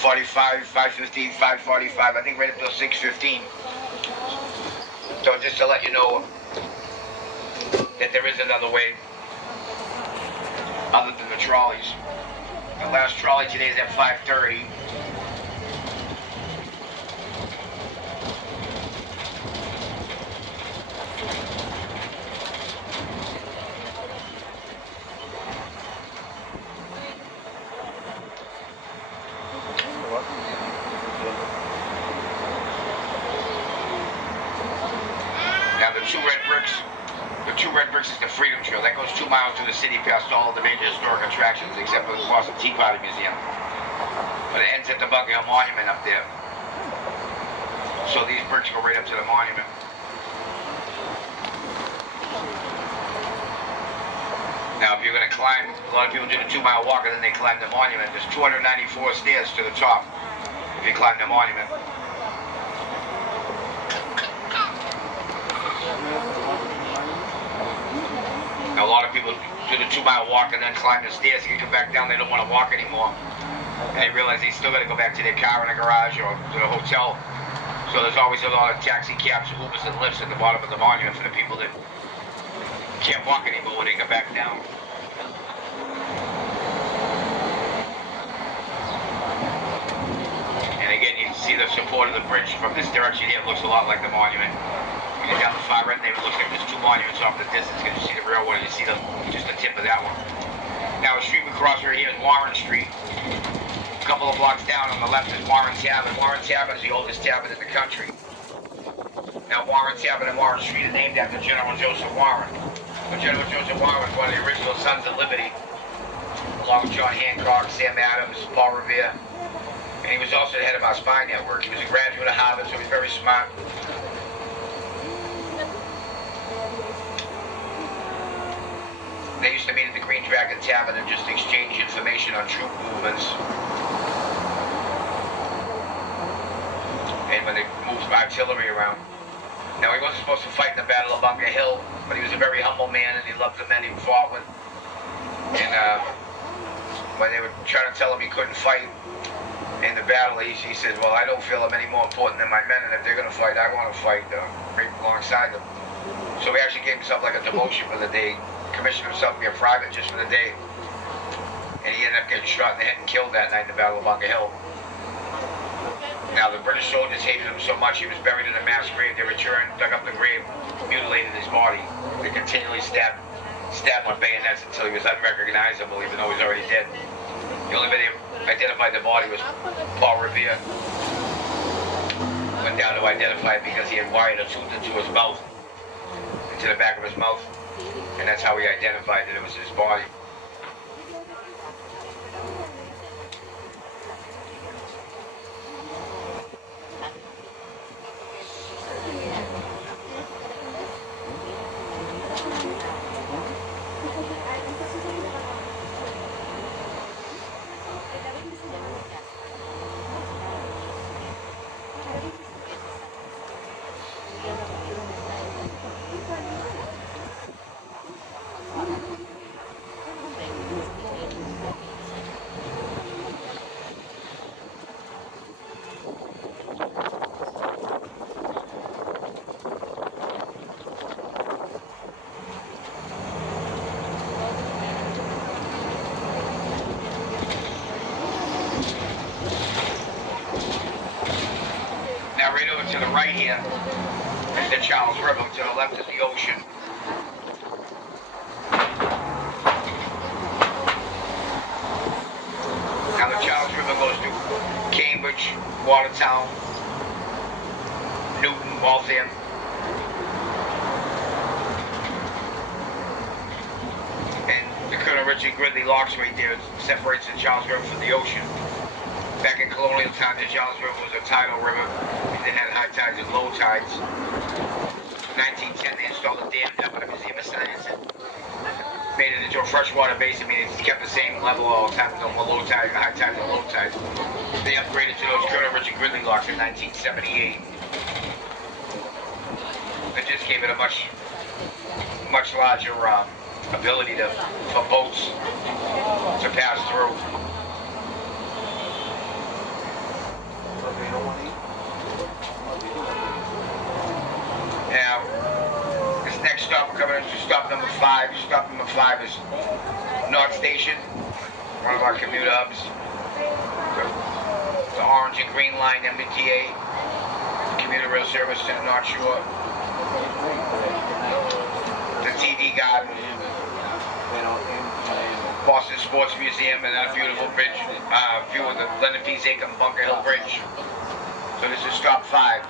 5:45, 5:15, 5:45, I think right up till 6:15. So just to let you know that there is another way other than the trolleys. The last trolley today is at 5:30. Now the two red bricks is the Freedom Trail. That goes 2 miles through the city past all of the major historic attractions except for the Boston Tea Party Museum. But it ends at the Bunker Hill Monument up there. So these bricks go right up to the monument. Now if you're going to climb, a lot of people do the 2 mile walk and then they climb the monument. There's 294 stairs to the top if you climb the monument. Now, a lot of people do the 2 mile walk and then climb the stairs and come back down. They don't want to walk anymore. And they realize they still got to go back to their car in the garage or to the hotel. So there's always a lot of taxi cabs, Ubers, and lifts at the bottom of the monument for the people that can't walk anymore when they come back down. And again, you can see the support of the bridge from this direction here. It looks a lot like the monument. You get down the far end there, it looks like there's 2 monuments off in the distance because you see the railroad and you see just the tip of that one. Now a street we cross right here is Warren Street. A couple of blocks down on the left is Warren Tavern. Warren Tavern is the oldest tavern in the country. Now Warren Tavern and Warren Street are named after General Joseph Warren. General Joseph Warren was one of the original Sons of Liberty, along with John Hancock, Sam Adams, Paul Revere. And he was also the head of our spy network. He was a graduate of Harvard, so he was very smart. They used to meet at the Green Dragon Tavern and just exchange information on troop movements. And when they moved artillery around. Now, he wasn't supposed to fight in the Battle of Bunker Hill, but he was a very humble man and he loved the men he fought with. And when they were trying to tell him he couldn't fight in the battle, he said, well, I don't feel I'm any more important than my men, and if they're going to fight, I want to fight right alongside them. So he actually gave himself like a demotion for the day. Commissioned himself to be a private just for the day. And he ended up getting shot in the head and killed that night in the Battle of Bunker Hill. Now the British soldiers hated him so much he was buried in a mass grave. They returned, dug up the grave, mutilated his body. They continually stabbed with bayonets until he was unrecognizable, even though he was already dead. The only way they identified the body was Paul Revere. Went down to identify it because he had wired a tooth into his mouth, into the back of his mouth. And that's how we identified that it was his body. Now right over to the right here is the Charles River. To the left is the ocean. Now the Charles River goes through Cambridge, Watertown, Newton, Waltham. And the Colonel Richard Gridley locks right there separates the Charles River from the ocean. Back in colonial times, the Charles River was a tidal river. It had high tides and low tides. In 1910, they installed a dam down by the Museum of Science and made it into a freshwater basin, meaning it's kept the same level all the time, no more low tides, high tides, and low tides. They upgraded to those Colonel Richard Gridley locks in 1978. It just gave it a much larger ability for boats to pass through. This is stop number 5. Stop number 5 is North Station, one of our commuter hubs. The orange and green line MBTA, commuter rail service to the North Shore. The TD Garden, Boston Sports Museum, and that beautiful bridge, view of the Leonard P. Zachem Bunker Hill Bridge. So this is stop 5.